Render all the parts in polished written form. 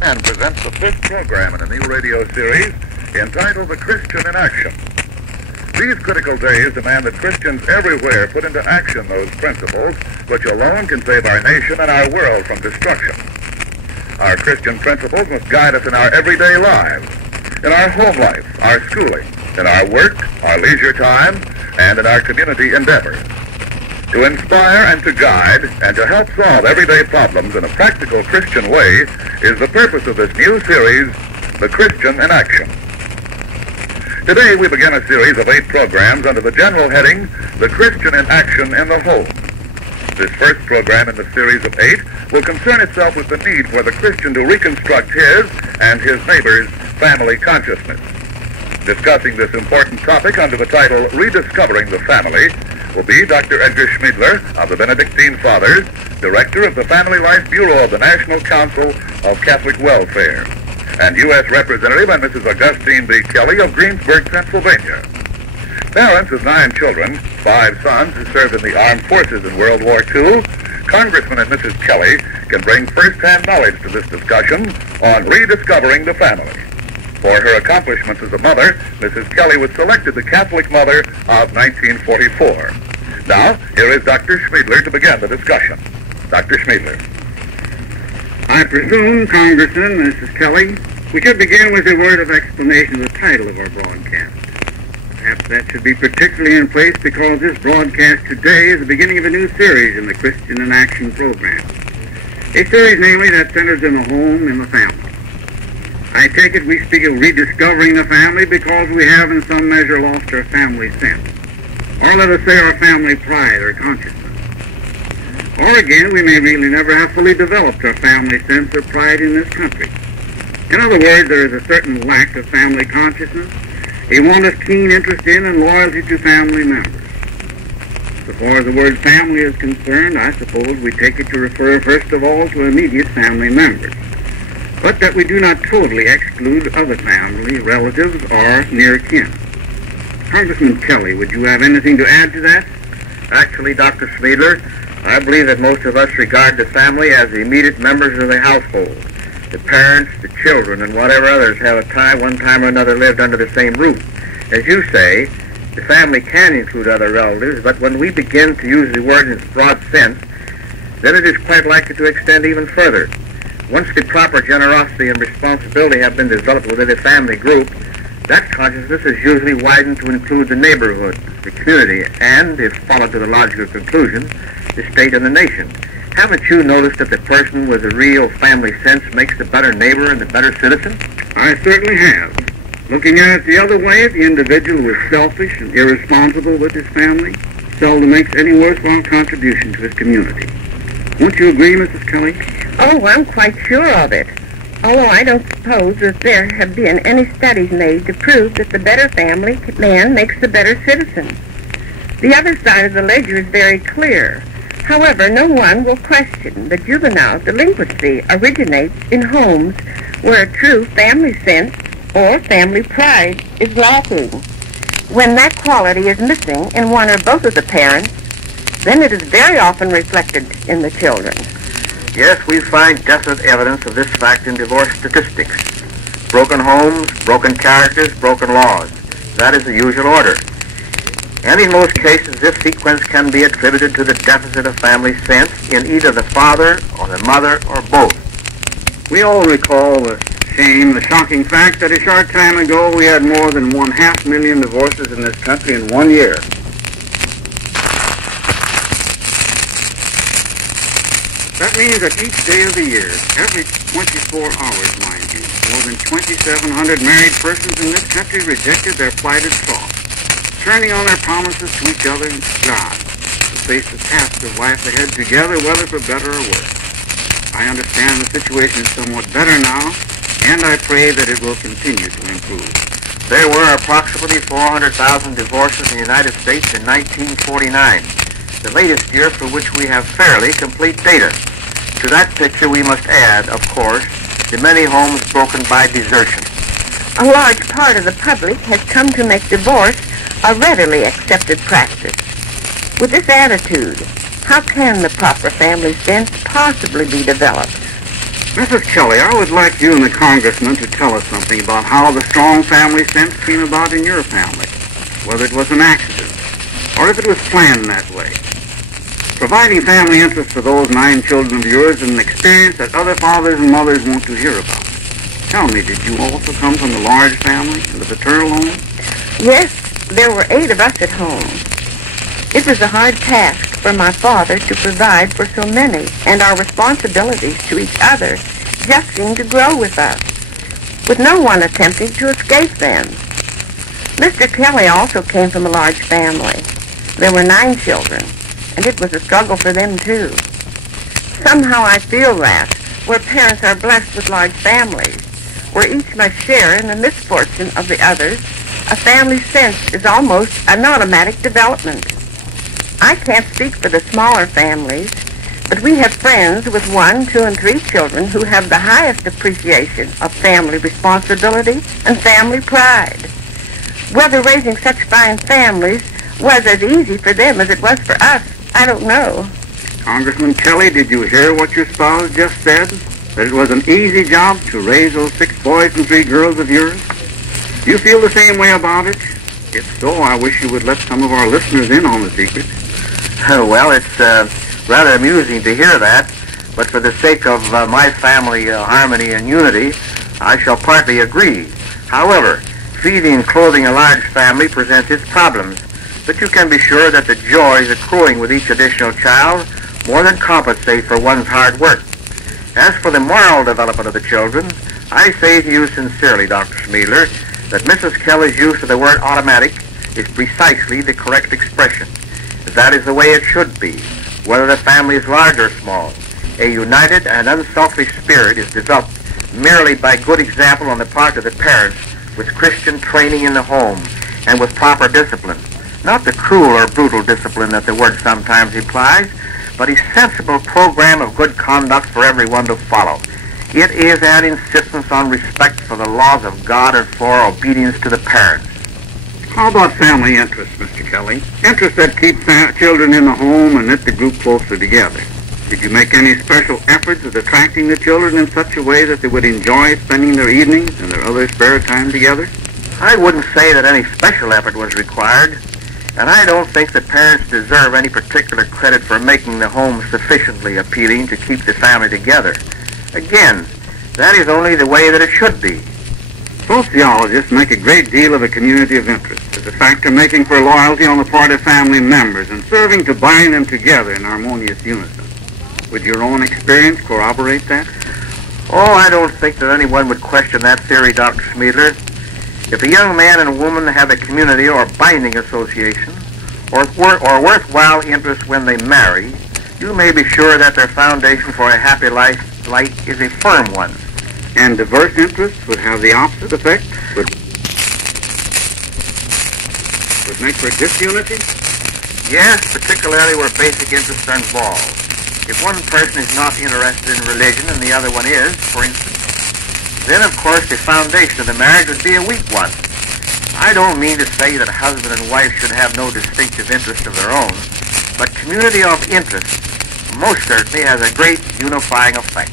and presents the fifth program in a new radio series entitled The Christian in Action. These critical days demand that Christians everywhere put into action those principles which alone can save our nation and our world from destruction. Our Christian principles must guide us in our everyday lives, in our home life, our schooling, in our work, our leisure time, and in our community endeavors. To inspire and to guide and to help solve everyday problems in a practical Christian way is the purpose of this new series, The Christian in Action. Today we begin a series of 8 programs under the general heading, The Christian in Action in the Home. This first program in the series of 8 will concern itself with the need for the Christian to reconstruct his and his neighbor's family consciousness. Discussing this important topic under the title, Rediscovering the Family, will be Dr. Edgar Schmiedler of the Benedictine Fathers, Director of the Family Life Bureau of the National Council of Catholic Welfare, and U.S. Representative and Mrs. Augustine B. Kelley of Greensburg, Pennsylvania. Parents of 9 children, 5 sons who served in the armed forces in World War II, Congressman and Mrs. Kelley can bring first-hand knowledge to this discussion on rediscovering the family. For her accomplishments as a mother, Mrs. Kelley was selected the Catholic Mother of 1944. Now, here is Dr. Schmiedler to begin the discussion. Dr. Schmiedler. I presume, Congressman, Mrs. Kelley, we should begin with a word of explanation of the title of our broadcast. Perhaps that should be particularly in place because this broadcast today is the beginning of a new series in the Christian in Action program. A series, namely, that centers in the home and the family. I take it we speak of rediscovering the family because we have in some measure lost our family sense. Or let us say our family pride or consciousness. Or again, we may really never have fully developed our family sense or pride in this country. In other words, there is a certain lack of family consciousness, a want of keen interest in and loyalty to family members. So far as the word family is concerned, I suppose we take it to refer first of all to immediate family members, but that we do not totally exclude other family, relatives, or near kin. Congressman Kelley, would you have anything to add to that? Actually, Dr. Schmiedler, I believe that most of us regard the family as the immediate members of the household. The parents, the children, and whatever others have one time or another lived under the same roof. As you say, the family can include other relatives, but when we begin to use the word in its broad sense, then it is quite likely to extend even further. Once the proper generosity and responsibility have been developed within a family group, that consciousness is usually widened to include the neighborhood, the community, and, if followed to the logical conclusion, the state and the nation. Haven't you noticed that the person with a real family sense makes the better neighbor and the better citizen? I certainly have. Looking at it the other way, the individual who is selfish and irresponsible with his family seldom makes any worthwhile contribution to his community. Won't you agree, Mrs. Kelley? Oh, I'm quite sure of it. Although I don't suppose that there have been any studies made to prove that the better family man makes the better citizen. The other side of the ledger is very clear. However, no one will question that juvenile delinquency originates in homes where a true family sense or family pride is lacking. When that quality is missing in one or both of the parents, then it is very often reflected in the children. Yes, we find definite evidence of this fact in divorce statistics. Broken homes, broken characters, broken laws. That is the usual order. And in most cases, this sequence can be attributed to the deficit of family sense in either the father or the mother or both. We all recall the shocking fact that a short time ago we had more than 500,000 divorces in this country in 1 year. That means that each day of the year, every 24 hours, mind you, more than 2,700 married persons in this country rejected their plighted troth, turning on their promises to each other and to God to face the task of life ahead together, whether for better or worse. I understand the situation is somewhat better now, and I pray that it will continue to improve. There were approximately 400,000 divorces in the United States in 1949, the latest year for which we have fairly complete data. To that picture we must add, of course, the many homes broken by desertion. A large part of the public has come to make divorce a readily accepted practice. With this attitude, how can the proper family sense possibly be developed? Mrs. Kelley, I would like you and the congressman to tell us something about how the strong family sense came about in your family, whether it was an accident or if it was planned that way. Providing family interest for those 9 children of yours is an experience that other fathers and mothers want to hear about. Tell me, did you also come from a large family in the paternal home? Yes, there were 8 of us at home. It was a hard task for my father to provide for so many, and our responsibilities to each other just seemed to grow with us, with no one attempting to escape them. Mr. Kelley also came from a large family. There were 9 children, and it was a struggle for them too. Somehow I feel that, where parents are blessed with large families, where each must share in the misfortune of the others, a family sense is almost an automatic development. I can't speak for the smaller families, but we have friends with 1, 2, and 3 children who have the highest appreciation of family responsibility and family pride. Whether raising such fine families was as easy for them as it was for us, I don't know. Congressman Kelley, did you hear what your spouse just said? That it was an easy job to raise those 6 boys and 3 girls of yours? Do you feel the same way about it? If so, I wish you would let some of our listeners in on the secret. Well, it's rather amusing to hear that, but for the sake of my family harmony and unity, I shall partly agree. However, feeding and clothing a large family presents its problems, but you can be sure that the joys accruing with each additional child more than compensate for one's hard work. As for the moral development of the children, I say to you sincerely, Dr. Schmiedler, that Mrs. Kelley's use of the word automatic is precisely the correct expression. That is the way it should be, whether the family is large or small. A united and unselfish spirit is developed merely by good example on the part of the parents, with Christian training in the home and with proper discipline. Not the cruel or brutal discipline that the word sometimes implies, but a sensible program of good conduct for everyone to follow. It is an insistence on respect for the laws of God and for obedience to the parents. How about family interests, Mr. Kelley? Interests that keep children in the home and knit the group closer together. Did you make any special efforts at attracting the children in such a way that they would enjoy spending their evenings and their other spare time together? I wouldn't say that any special effort was required, and I don't think that parents deserve any particular credit for making the home sufficiently appealing to keep the family together. Again, that is only the way that it should be. Sociologists make a great deal of a community of interest as a factor making for loyalty on the part of family members and serving to bind them together in harmonious unison. Would your own experience corroborate that? Oh, I don't think that anyone would question that theory, Dr. Schmiedler. If a young man and woman have a community or binding association or worthwhile interests when they marry, you may be sure that their foundation for a happy life is a firm one. And diverse interests would have the opposite effect? Would make for disunity? Yes, particularly where basic interests are involved. If one person is not interested in religion and the other one is, for instance, then of course the foundation of the marriage would be a weak one. I don't mean to say that husband and wife should have no distinctive interest of their own, but community of interest most certainly has a great unifying effect.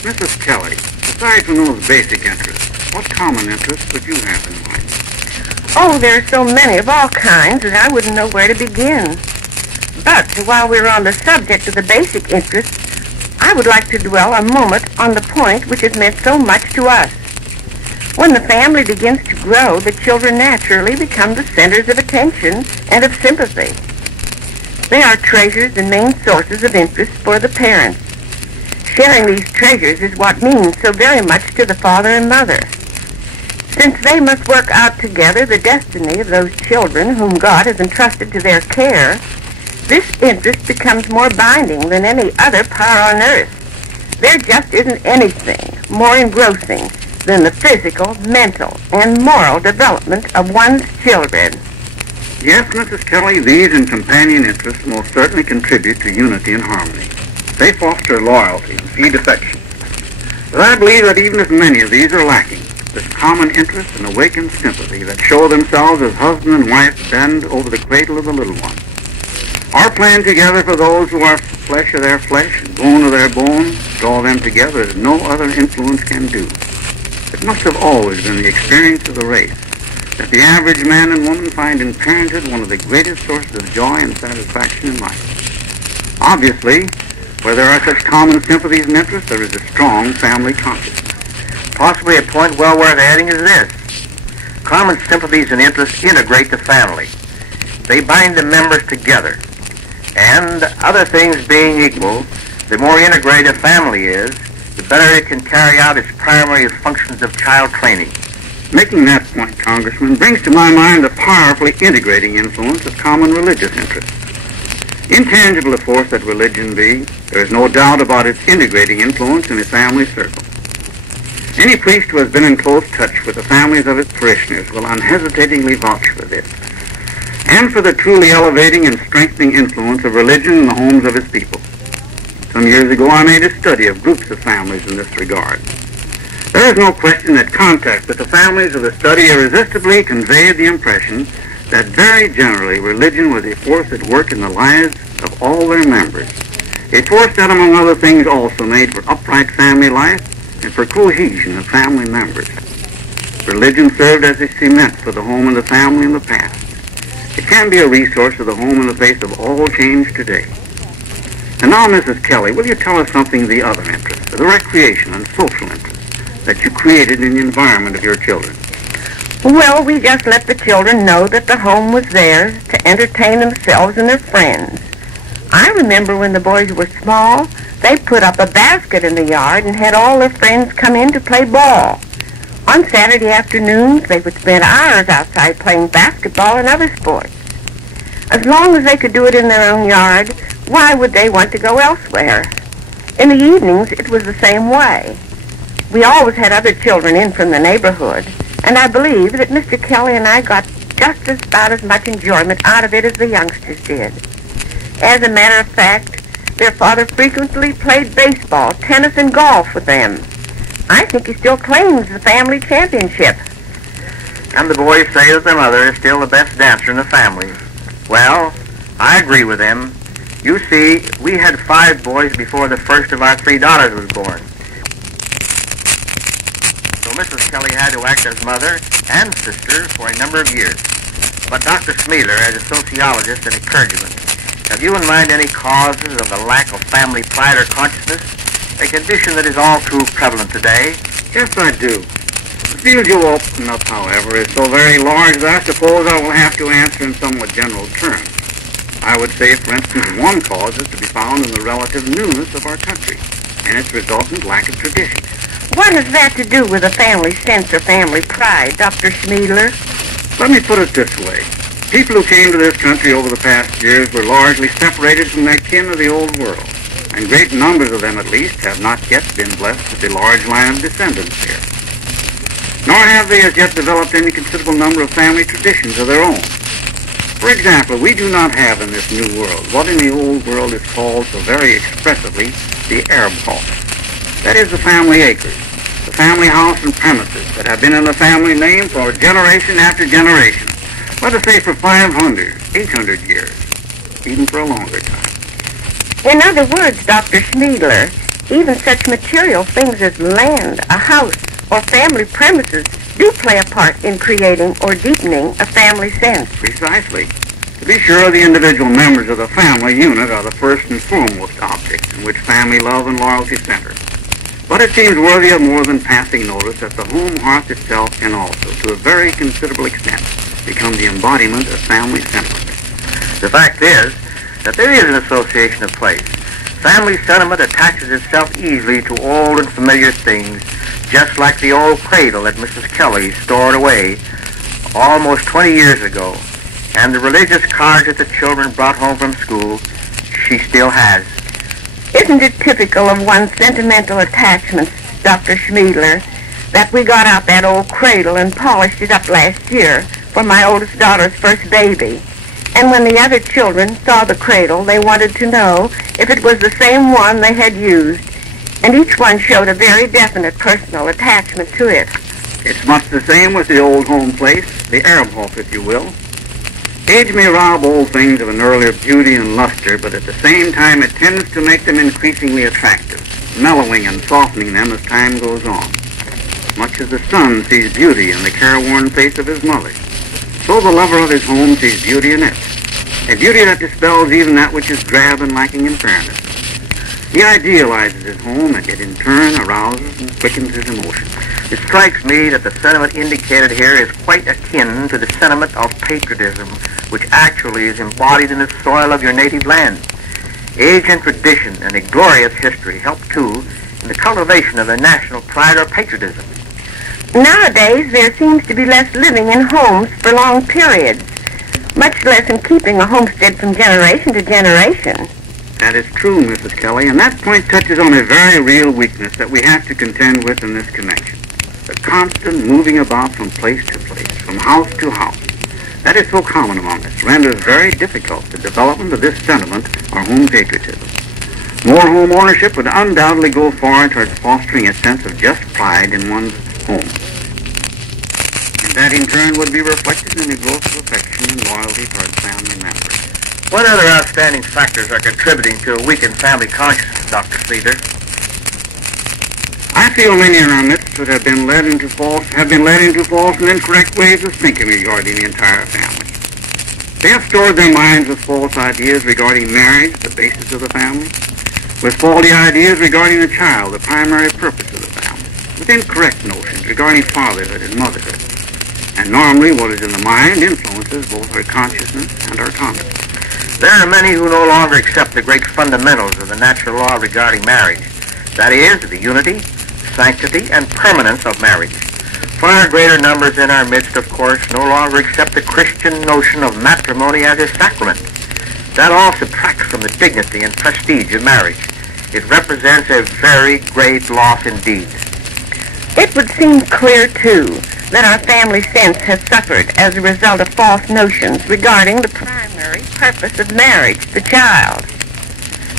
Mrs. Kelley, aside from those basic interests, what common interests would you have in mind? Oh, there are so many of all kinds that I wouldn't know where to begin. But while we're on the subject of the basic interests, I would like to dwell a moment on the point which has meant so much to us. When the family begins to grow, the children naturally become the centers of attention and of sympathy. They are treasures and main sources of interest for the parents. Sharing these treasures is what means so very much to the father and mother. Since they must work out together the destiny of those children whom God has entrusted to their care, this interest becomes more binding than any other power on earth. There just isn't anything more engrossing than the physical, mental, and moral development of one's children. Yes, Mrs. Kelley, these and companion interests most certainly contribute to unity and harmony. They foster loyalty and feed affection. But I believe that even if many of these are lacking, this common interest and awakened sympathy that show themselves as husband and wife bend over the cradle of the little one. Our plan together for those who are flesh of their flesh and bone of their bone, draw them together as no other influence can do. It must have always been the experience of the race that the average man and woman find in parenthood one of the greatest sources of joy and satisfaction in life. Obviously, where there are such common sympathies and interests, there is a strong family consciousness. Possibly a point well worth adding is this. Common sympathies and interests integrate the family. They bind the members together. And other things being equal, the more integrated a family is, the better it can carry out its primary functions of child training. Making that point, Congressman, brings to my mind the powerfully integrating influence of common religious interests. Intangible a force that religion be, there is no doubt about its integrating influence in a family circle. Any priest who has been in close touch with the families of his parishioners will unhesitatingly vouch for this, and for the truly elevating and strengthening influence of religion in the homes of his people. Some years ago I made a study of groups of families in this regard. There is no question that contact with the families of the study irresistibly conveyed the impression that very generally religion was a force at work in the lives of all their members, a force that among other things also made for upright family life and for cohesion of family members. Religion served as a cement for the home and the family in the past. It can be a resource for the home in the face of all change today. And now, Mrs. Kelley, will you tell us something of the other interests, the recreation and social interests that you created in the environment of your children? Well, we just let the children know that the home was there to entertain themselves and their friends. I remember when the boys were small, they put up a basket in the yard and had all their friends come in to play ball. On Saturday afternoons, they would spend hours outside playing basketball and other sports. As long as they could do it in their own yard, why would they want to go elsewhere? In the evenings, it was the same way. We always had other children in from the neighborhood, and I believe that Mr. Kelley and I got just about as much enjoyment out of it as the youngsters did. As a matter of fact, their father frequently played baseball, tennis, and golf with them. I think he still claims the family championship. And the boys say that their mother is still the best dancer in the family. Well, I agree with them. You see, we had 5 boys before the first of our 3 daughters was born. So Mrs. Kelley had to act as mother and sister for a number of years. But Dr. Smeedler, as a sociologist and a clergyman, have you in mind any causes of the lack of family pride or consciousness, a condition that is all too prevalent today? Yes, I do. The field you open up, however, is so very large that I suppose I will have to answer in somewhat general terms. I would say, for instance, one cause is to be found in the relative newness of our country and its resultant lack of tradition. What has that to do with a family sense or family pride, Dr. Smeedler? Let me put it this way. People who came to this country over the past years were largely separated from their kin of the old world, and great numbers of them, at least, have not yet been blessed with a large line of descendants here. Nor have they as yet developed any considerable number of family traditions of their own. For example, we do not have in this new world what in the old world is called so very expressively the Arab hall. That is the family acres, the family house and premises that have been in the family name for generation after generation. Let us say for 500, 800 years, even for a longer time. In other words, Dr. Smeedler, even such material things as land, a house, or family premises do play a part in creating or deepening a family sense. Precisely. To be sure, the individual members of the family unit are the first and foremost objects in which family love and loyalty center. But it seems worthy of more than passing notice that the home hearth itself can also, to a very considerable extent, become the embodiment of family sentiment. The fact is that there is an association of place. Family sentiment attaches itself easily to old and familiar things, just like the old cradle that Mrs. Kelley stored away almost 20 years ago, and the religious cards that the children brought home from school she still has. Isn't it typical of one's sentimental attachments, Dr. Smeedler, that we got out that old cradle and polished it up last year for my oldest daughter's first baby? And when the other children saw the cradle, they wanted to know if it was the same one they had used, and each one showed a very definite personal attachment to it. It's much the same with the old home place, the Arab home, if you will. Age may rob old things of an earlier beauty and luster, but at the same time it tends to make them increasingly attractive, mellowing and softening them as time goes on. Much as the son sees beauty in the careworn face of his mother, so the lover of his home sees beauty in it, a beauty that dispels even that which is drab and lacking in fairness. He idealizes his home, and it in turn arouses and quickens his emotions. It strikes me that the sentiment indicated here is quite akin to the sentiment of patriotism, which actually is embodied in the soil of your native land. Age and tradition and a glorious history help, too, in the cultivation of the national pride or patriotism. Nowadays, there seems to be less living in homes for long periods, much less in keeping a homestead from generation to generation. That is true, Mrs. Kelley, and that point touches on a very real weakness that we have to contend with in this connection. The constant moving about from place to place, from house to house. That is so common among us, renders very difficult the development of this sentiment, or home patriotism. More home ownership would undoubtedly go far towards fostering a sense of just pride in one's home. And that in turn would be reflected in the growth of affection and loyalty towards family members. What other outstanding factors are contributing to a weakened family consciousness, Dr. Sleeter? I feel many in our midst that have been led into false and incorrect ways of thinking regarding the entire family. They have stored their minds with false ideas regarding marriage, the basis of the family, with faulty ideas regarding the child, the primary purpose of the family, with incorrect notions regarding fatherhood and motherhood. And normally what is in the mind influences both our consciousness and our conduct. There are many who no longer accept the great fundamentals of the natural law regarding marriage. That is, the unity, sanctity, and permanence of marriage. Far greater numbers in our midst, of course, no longer accept the Christian notion of matrimony as a sacrament. That all subtracts from the dignity and prestige of marriage. It represents a very great loss indeed. It would seem clear, too, that our family sense has suffered as a result of false notions regarding the primary purpose of marriage, the child.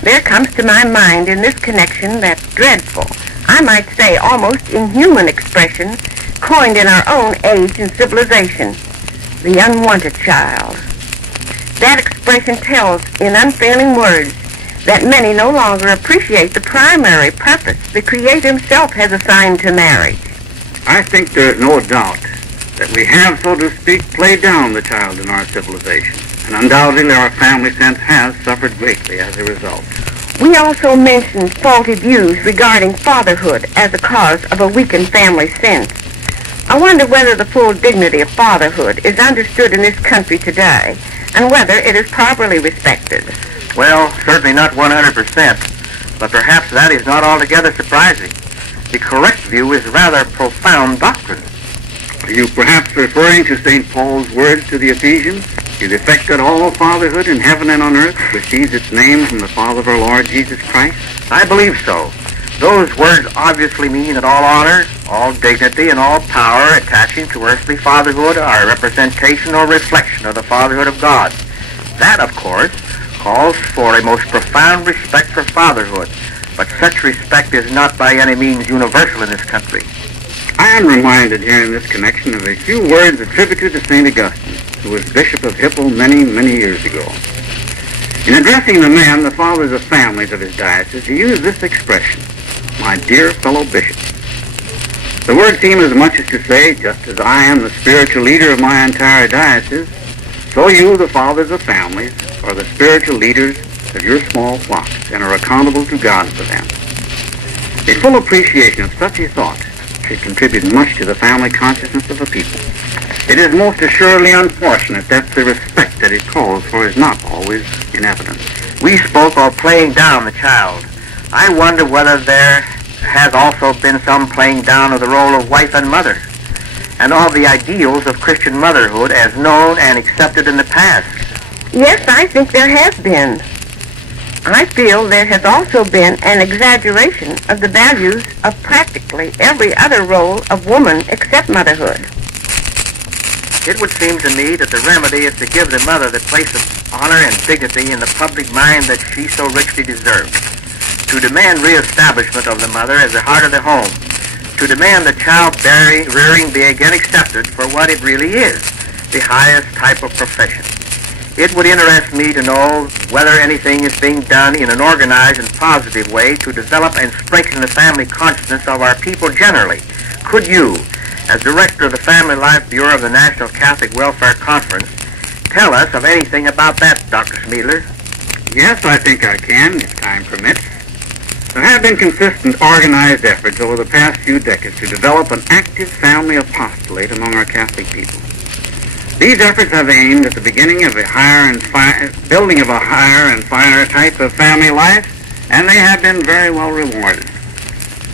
There comes to my mind in this connection that dreadful, I might say almost inhuman expression coined in our own age and civilization, the unwanted child. That expression tells in unfailing words that many no longer appreciate the primary purpose the Creator himself has assigned to marriage. I think there is no doubt that we have, so to speak, played down the child in our civilization, and undoubtedly our family sense has suffered greatly as a result. We also mentioned faulty views regarding fatherhood as a cause of a weakened family sense. I wonder whether the full dignity of fatherhood is understood in this country today, and whether it is properly respected. Well, certainly not 100%, but perhaps that is not altogether surprising. The correct view is rather profound doctrine. Are you perhaps referring to St. Paul's words to the Ephesians? To the effect that all fatherhood in heaven and on earth receives its name from the Father of our Lord Jesus Christ? I believe so. Those words obviously mean that all honor, all dignity, and all power attaching to earthly fatherhood are a representation or reflection of the fatherhood of God. That, of course, calls for a most profound respect for fatherhood, but such respect is not by any means universal in this country. I am reminded here in this connection of a few words attributed to St. Augustine, who was Bishop of Hippo many, many years ago. In addressing the men, the fathers of families of his diocese, he used this expression, "My dear fellow bishops." The words seem as much as to say, just as I am the spiritual leader of my entire diocese, so you, the fathers of families, are the spiritual leaders of your small flocks and are accountable to God for them. A full appreciation of such a thought should contribute much to the family consciousness of a people. It is most assuredly unfortunate that the respect that it calls for is not always in evidence. We spoke of playing down the child. I wonder whether there has also been some playing down of the role of wife and mother, and of the ideals of Christian motherhood as known and accepted in the past. Yes, I think there has been. I feel there has also been an exaggeration of the values of practically every other role of woman except motherhood. It would seem to me that the remedy is to give the mother the place of honor and dignity in the public mind that she so richly deserves. To demand reestablishment of the mother as the heart of the home. To demand the child-rearing be again accepted for what it really is, the highest type of profession. It would interest me to know whether anything is being done in an organized and positive way to develop and strengthen the family consciousness of our people generally. Could you, as director of the Family Life Bureau of the National Catholic Welfare Conference, tell us of anything about that, Dr. Smeedler? Yes, I think I can, if time permits. There have been consistent, organized efforts over the past few decades to develop an active family apostolate among our Catholic people. These efforts have aimed at the beginning of building of a higher and finer type of family life, and they have been very well rewarded.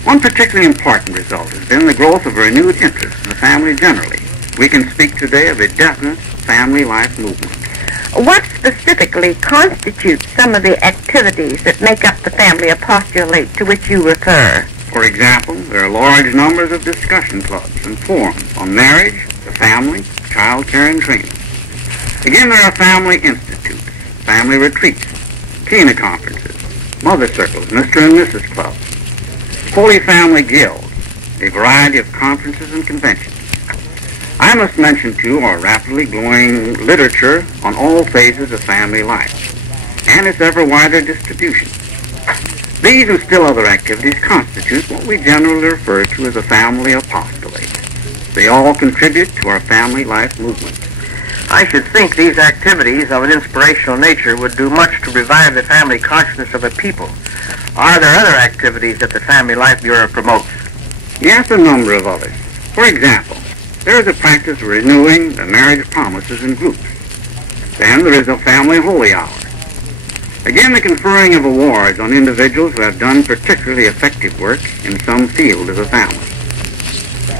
One particularly important result has been the growth of a renewed interest in the family generally. We can speak today of a definite family life movement. What specifically constitutes some of the activities that make up the family apostolate to which you refer? For example, there are large numbers of discussion clubs and forums on marriage, the family, child care, and training. Again, there are family institutes, family retreats, Tina conferences, mother circles, Mr. and Mrs. clubs, Holy Family guilds, a variety of conferences and conventions. I must mention, too, our rapidly growing literature on all phases of family life and its ever wider distribution. These and still other activities constitute what we generally refer to as a family apostolate. They all contribute to our family life movement. I should think these activities of an inspirational nature would do much to revive the family consciousness of the people. Are there other activities that the Family Life Bureau promotes? Yes, a number of others. For example, there is a practice of renewing the marriage promises in groups. Then there is a family holy hour. Again, the conferring of awards on individuals who have done particularly effective work in some field of the family.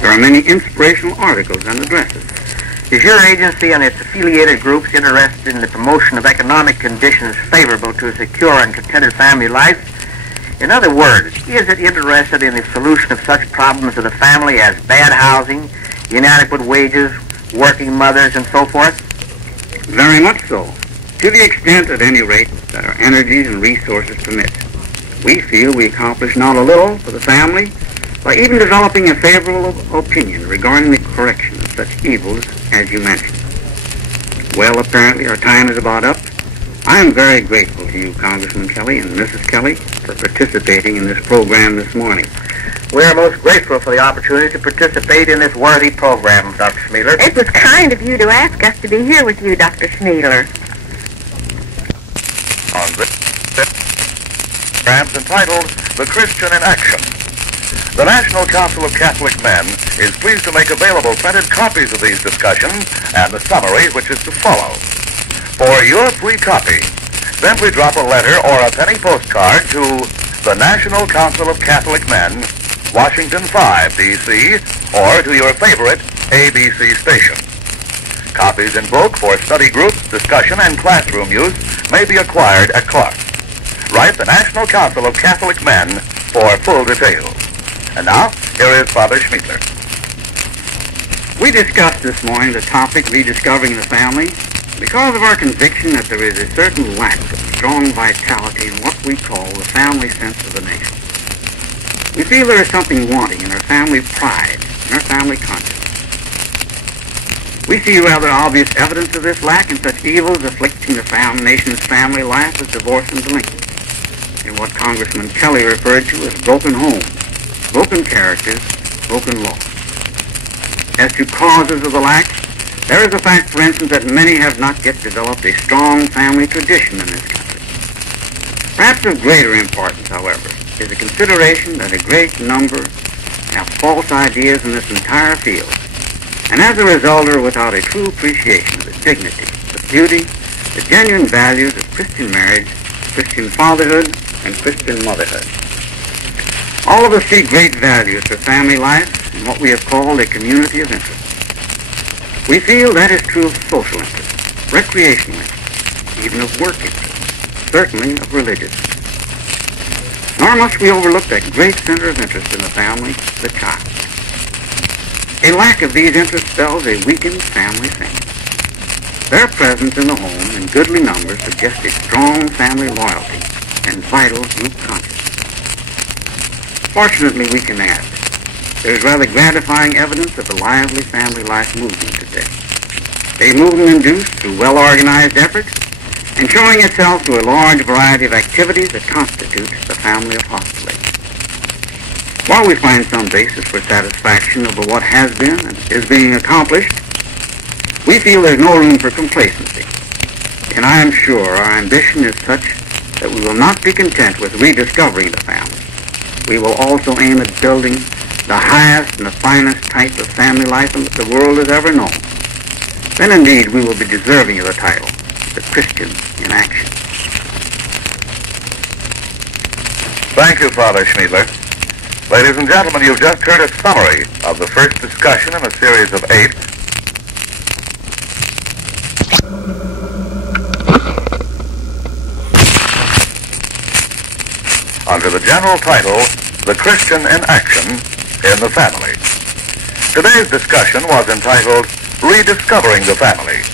There are many inspirational articles and addresses. Is your agency and its affiliated groups interested in the promotion of economic conditions favorable to a secure and contented family life? In other words, is it interested in the solution of such problems of the family as bad housing, inadequate wages, working mothers, and so forth? Very much so. To the extent, at any rate, that our energies and resources permit. We feel we accomplish not a little for the family by even developing a favorable opinion regarding the correction of such evils as you mentioned. Well, apparently our time is about up. I am very grateful to you, Congressman Kelley and Mrs. Kelley, for participating in this program this morning. We are most grateful for the opportunity to participate in this worthy program, Dr. Smeedler. It was kind of you to ask us to be here with you, Dr. Smeedler. On this program entitled The Christian in Action. The National Council of Catholic Men is pleased to make available printed copies of these discussions and the summary which is to follow. For your free copy, simply drop a letter or a penny postcard to the National Council of Catholic Men, Washington 5, D.C., or to your favorite ABC station. Copies in bulk for study groups, discussion, and classroom use may be acquired at cost. Write the National Council of Catholic Men for full details. And now, here is Father Smeedler. We discussed this morning the topic rediscovering the family because of our conviction that there is a certain lack of strong vitality in what we call the family sense of the nation. We feel there is something wanting in our family pride and our family conscience. We see rather obvious evidence of this lack in such evils afflicting the nation's family life as divorce and delinquency, in what Congressman Kelley referred to as broken homes, broken characters, broken laws. As to causes of the lack, there is the fact, for instance, that many have not yet developed a strong family tradition in this country. Perhaps of greater importance, however, is the consideration that a great number have false ideas in this entire field, and as a result are without a true appreciation of the dignity, the beauty, the genuine values of Christian marriage, Christian fatherhood, and Christian motherhood. All of us see great values for family life in what we have called a community of interest. We feel that is true of social interest, recreational interest, even of work interest, certainly of religious. Nor must we overlook that great center of interest in the family, the child. A lack of these interests spells a weakened family sense. Their presence in the home in goodly numbers suggests a strong family loyalty and vital group consciousness. Fortunately, we can add, there is rather gratifying evidence of a lively family life movement today. a movement induced through well-organized effort and showing itself through a large variety of activities that constitute the family apostolate. While we find some basis for satisfaction over what has been and is being accomplished, we feel there's no room for complacency. And I am sure our ambition is such that we will not be content with rediscovering the family. We will also aim at building the highest and the finest type of family life that the world has ever known. Then indeed we will be deserving of the title, the Christian in Action. Thank you, Father Schmiedler. Ladies and gentlemen, you've just heard a summary of the first discussion in a series of 8 under the general title, The Christian in Action in the Family. Today's discussion was entitled Rediscovering the Family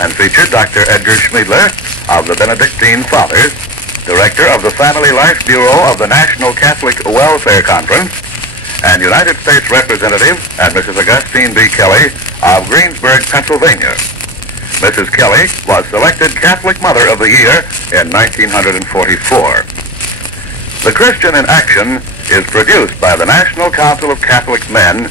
and featured Dr. Edgar Schmiedler of the Benedictine Fathers, Director of the Family Life Bureau of the National Catholic Welfare Conference, and United States Representative and Mrs. Augustine B. Kelley of Greensburg, Pennsylvania. Mrs. Kelley was selected Catholic Mother of the Year in 1944. The Christian in Action is produced by the National Council of Catholic Men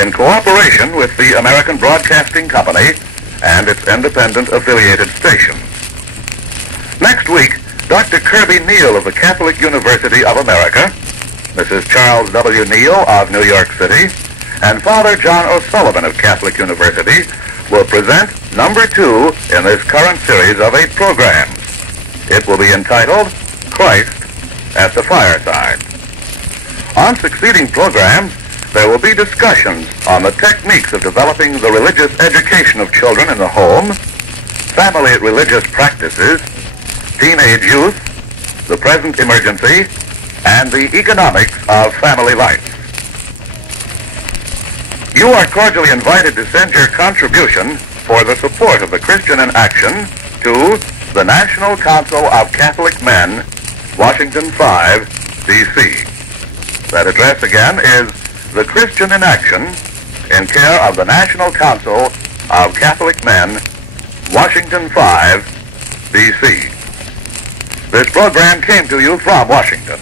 in cooperation with the American Broadcasting Company and its independent affiliated stations. Next week, Dr. Kirby Neal of the Catholic University of America, Mrs. Charles W. Neal of New York City, and Father John O'Sullivan of Catholic University will present number 2 in this current series of 8 programs. It will be entitled Christ at the Fireside. On succeeding programs, there will be discussions on the techniques of developing the religious education of children in the home, family religious practices, teenage youth, the present emergency, and the economics of family life. You are cordially invited to send your contribution for the support of the Christian in Action to the National Council of Catholic Men, Washington 5, D.C. That address again is the Christian in Action, in care of the National Council of Catholic Men, Washington 5, D.C. This program came to you from Washington.